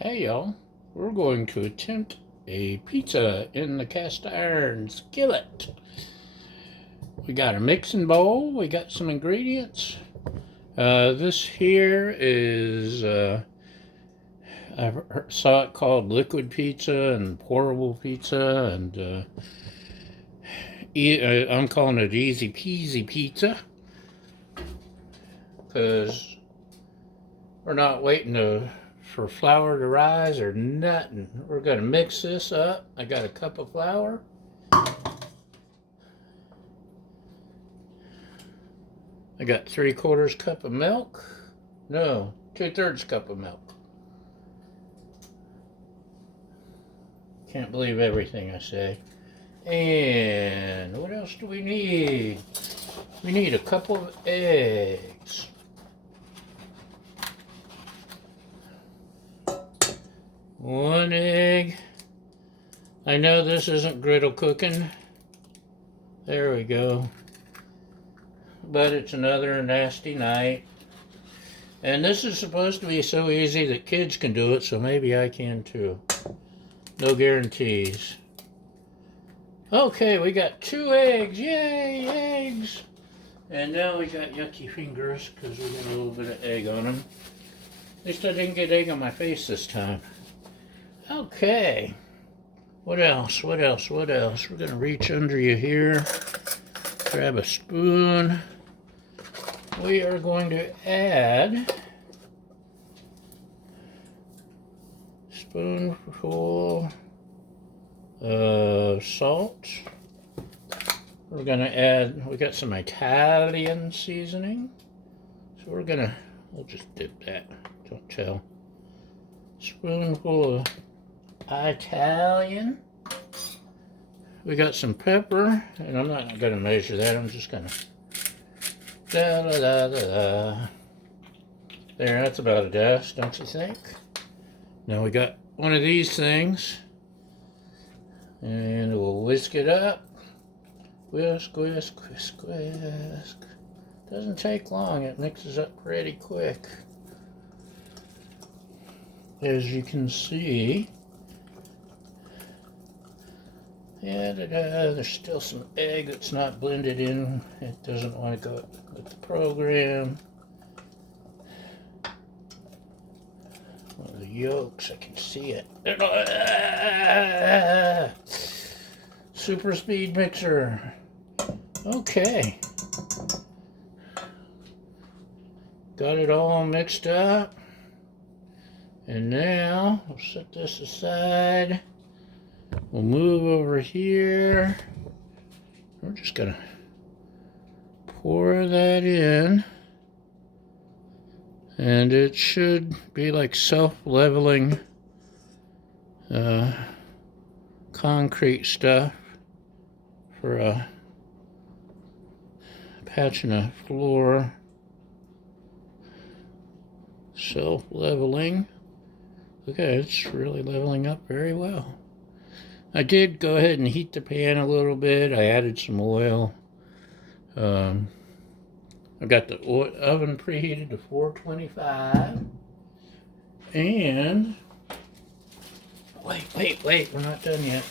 Hey y'all, we're going to attempt a pizza in the cast iron skillet. We got a mixing bowl, we got some ingredients. This here is, I saw it called liquid pizza and pourable pizza, and I'm calling it easy peasy pizza because we're not waiting for flour to rise or nothing. We're gonna mix this up. I got a cup of flour. I got 3/4 cup of milk. No, 2/3 cup of milk. Can't believe everything I say. And what else do we need? We need a couple of eggs. One egg. I know this isn't griddle cooking. There we go. But it's another nasty night. And this is supposed to be so easy that kids can do it, so maybe I can too. No guarantees. Okay, we got 2 eggs. Yay, eggs! And now we got yucky fingers because we got a little bit of egg on them. At least I didn't get egg on my face this time. Okay. What else? What else? What else? We're going to reach under you here. Grab a spoon. We are going to add a spoonful of salt. We're going to add, we got some Italian seasoning. So we'll just dip that. Don't tell. Spoonful of Italian. We got some pepper, and I'm not going to measure that. I'm just going to da da da da da. There, that's about a dust, don't you think? Now we got one of these things, and we'll whisk it up. Whisk, whisk, whisk, whisk. Doesn't take long. It mixes up pretty quick. As you can see, there's still some egg that's not blended in. It doesn't want to go with the program. One of the yolks, I can see it. Super speed mixer. Okay. Got it all mixed up. And now we'll set this aside. We'll move over here. We're just gonna pour that in. And it should be like self-leveling concrete stuff for a patch in the floor. Self-leveling. Okay, it's really leveling up very well. I did go ahead and heat the pan a little bit. I added some oil. I got the oven preheated to 425. And wait, we're not done yet.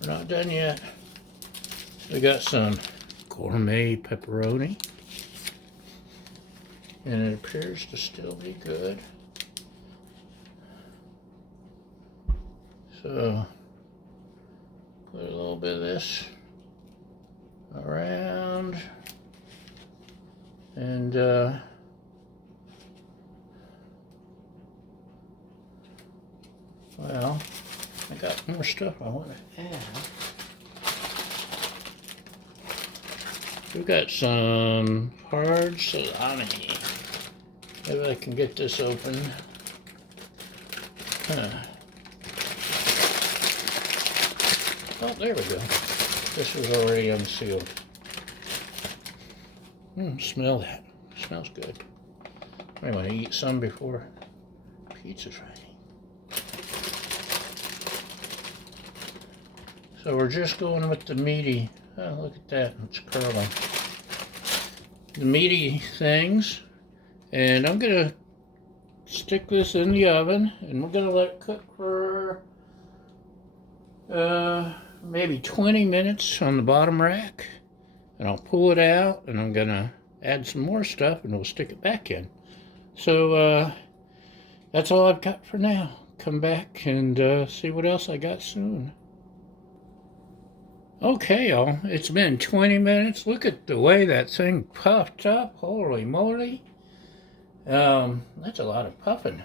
We're not done yet. We got some gourmet pepperoni. And it appears to still be good. So put a little bit of this around, and well, I got more stuff I want to add. We've got some hard salami. Maybe I can get this open. Oh, there we go. This was already unsealed. Smell that. Smells good. I want to eat some before pizza's ready. So we're just going with the meaty. Oh, look at that. It's curling. The meaty things. And I'm going to stick this in the oven, and we're gonna let it cook for maybe 20 minutes on the bottom rack, and I'll pull it out, and I'm gonna add some more stuff, and we'll stick it back in. So that's all I've got for now. Come back and see what else I got soon. Okay, y'all, it's been 20 minutes. Look at the way that thing puffed up. Holy moly. That's a lot of puffing.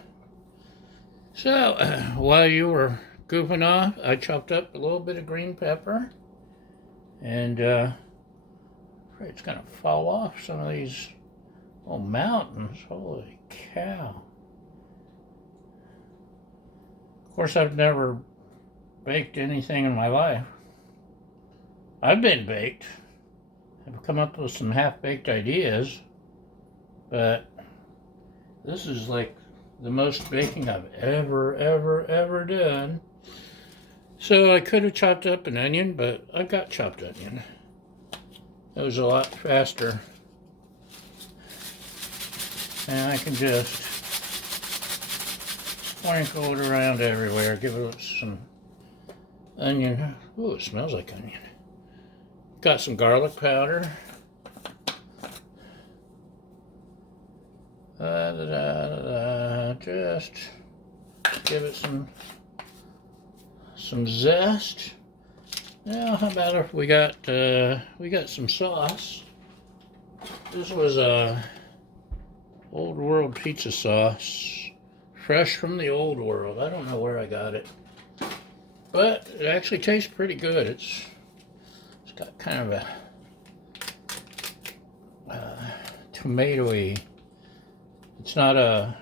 So, while you were goofing off, I chopped up a little bit of green pepper. And, it's gonna fall off some of these little mountains. Holy cow. Of course, I've never baked anything in my life. I've been baked. I've come up with some half-baked ideas, but this is like the most baking I've ever done. So I could have chopped up an onion, but I've got chopped onion. It was a lot faster. And I can just sprinkle it around everywhere, give it some onion. Ooh, it smells like onion. Got some garlic powder. Just give it some zest. Now, how about if we got some sauce? This was a Old World pizza sauce, fresh from the Old World. I don't know where I got it, but it actually tastes pretty good. It's got kind of a tomatoey. It's not a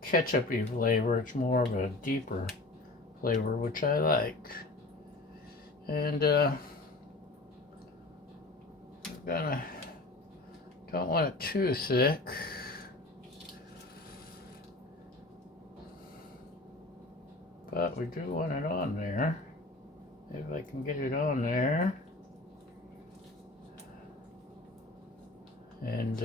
ketchup-y flavor. It's more of a deeper flavor, which I like. And don't want it too thick. But we do want it on there. If I can get it on there. And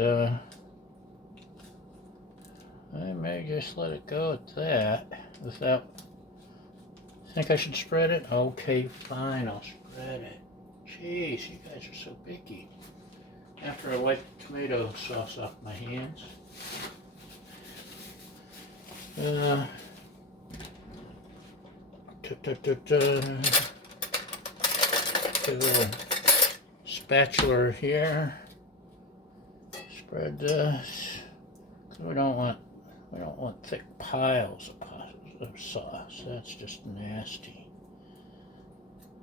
I may just let it go at that without. Think I should spread it? Okay, fine, I'll spread it. Jeez, you guys are so picky. After I wipe the tomato sauce off my hands. Get a little spatula here. Spread this. We don't want thick piles of sauce. That's just nasty.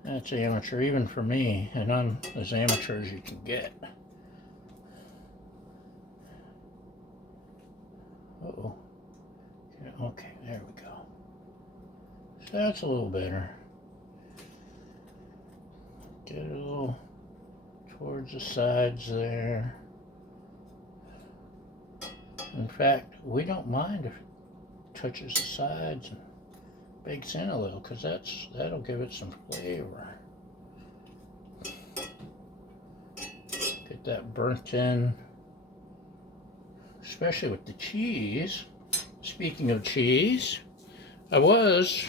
That's amateur, even for me, and I'm as amateur as you can get. Uh-oh. Okay, there we go. So that's a little better. Get it a little towards the sides there. In fact, we don't mind if it touches the sides and bakes in a little, because that'll give it some flavor. Get that burnt in, especially with the cheese. Speaking of cheese, I was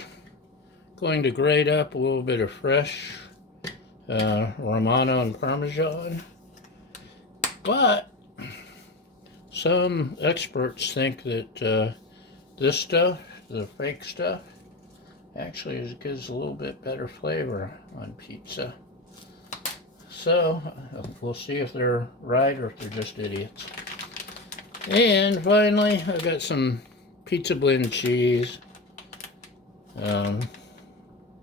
going to grate up a little bit of fresh Romano and Parmesan, but some experts think that this stuff, the fake stuff, actually gives a little bit better flavor on pizza. So we'll see if they're right or if they're just idiots. And finally, I've got some pizza blend cheese,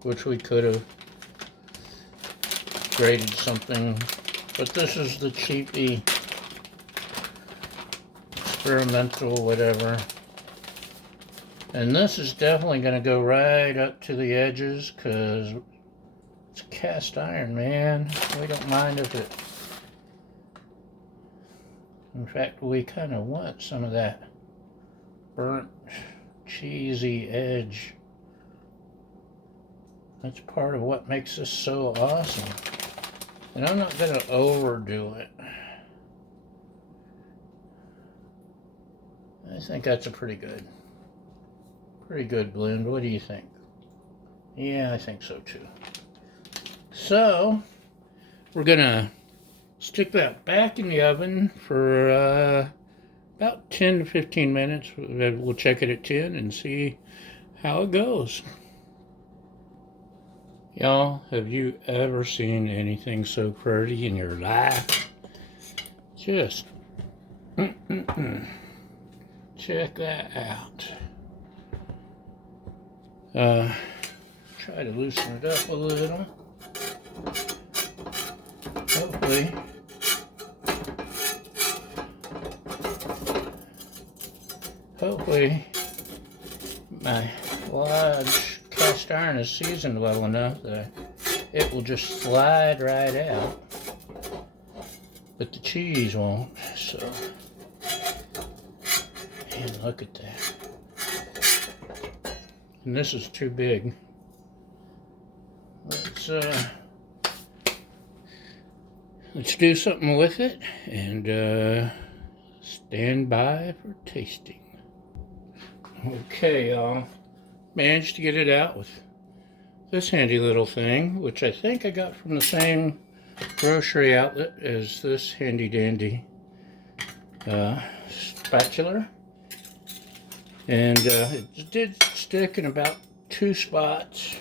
which we could have grated something, but this is the cheapy experimental whatever. And this is definitely going to go right up to the edges because it's cast iron, man. We don't mind if it... In fact, we kind of want some of that burnt, cheesy edge. That's part of what makes this so awesome. And I'm not going to overdo it. I think that's a pretty good. Pretty good blend. What do you think? Yeah, I think so too. So, we're gonna stick that back in the oven for about 10 to 15 minutes. We'll check it at 10 and see how it goes. Y'all, have you ever seen anything so pretty in your life? Just check that out. Try to loosen it up a little. Hopefully my large cast iron is seasoned well enough that it will just slide right out, but the cheese won't. So, and look at that. And this is too big. Let's do something with it and stand by for tasting. Okay, y'all. Managed to get it out with this handy little thing, which I think I got from the same grocery outlet as this handy dandy spatula. And it did stick in about 2 spots.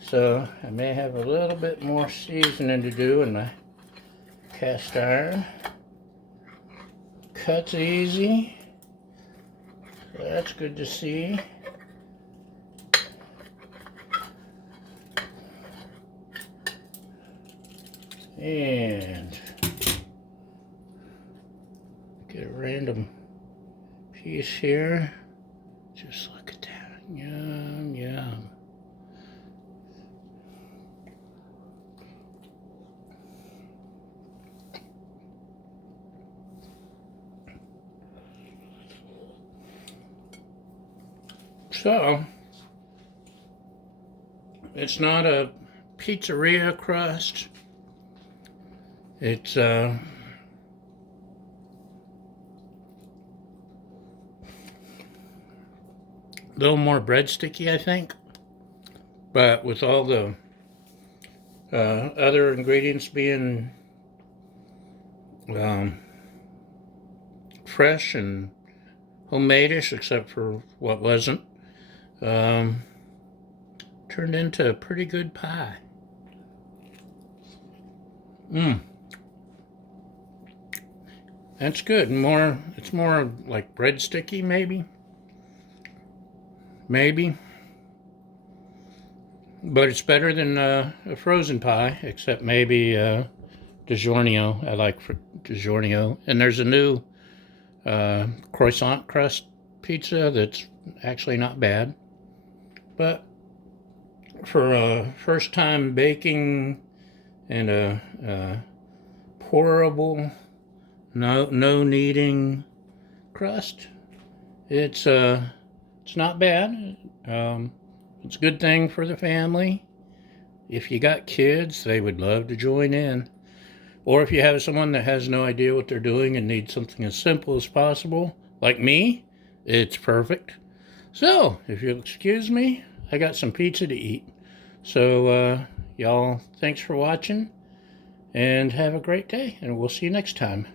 So I may have a little bit more seasoning to do in my cast iron. Cuts easy. So that's good to see. And get a random piece here. Just look at that. Yum, yum. So, it's not a pizzeria crust. It's a little more breadsticky, I think. But with all the other ingredients being fresh and homemade-ish, except for what wasn't, turned into a pretty good pie. That's good. It's more like breadsticky, maybe. But it's better than a frozen pie, except maybe DiGiorno. I like DiGiorno. And there's a new croissant crust pizza that's actually not bad. But for first time baking and a pourable, no kneading crust, it's not bad. It's a good thing for the family. If you got kids, they would love to join in. Or if you have someone that has no idea what they're doing and needs something as simple as possible, like me, it's perfect. So, if you'll excuse me, I got some pizza to eat. So, y'all, thanks for watching, and have a great day, and we'll see you next time.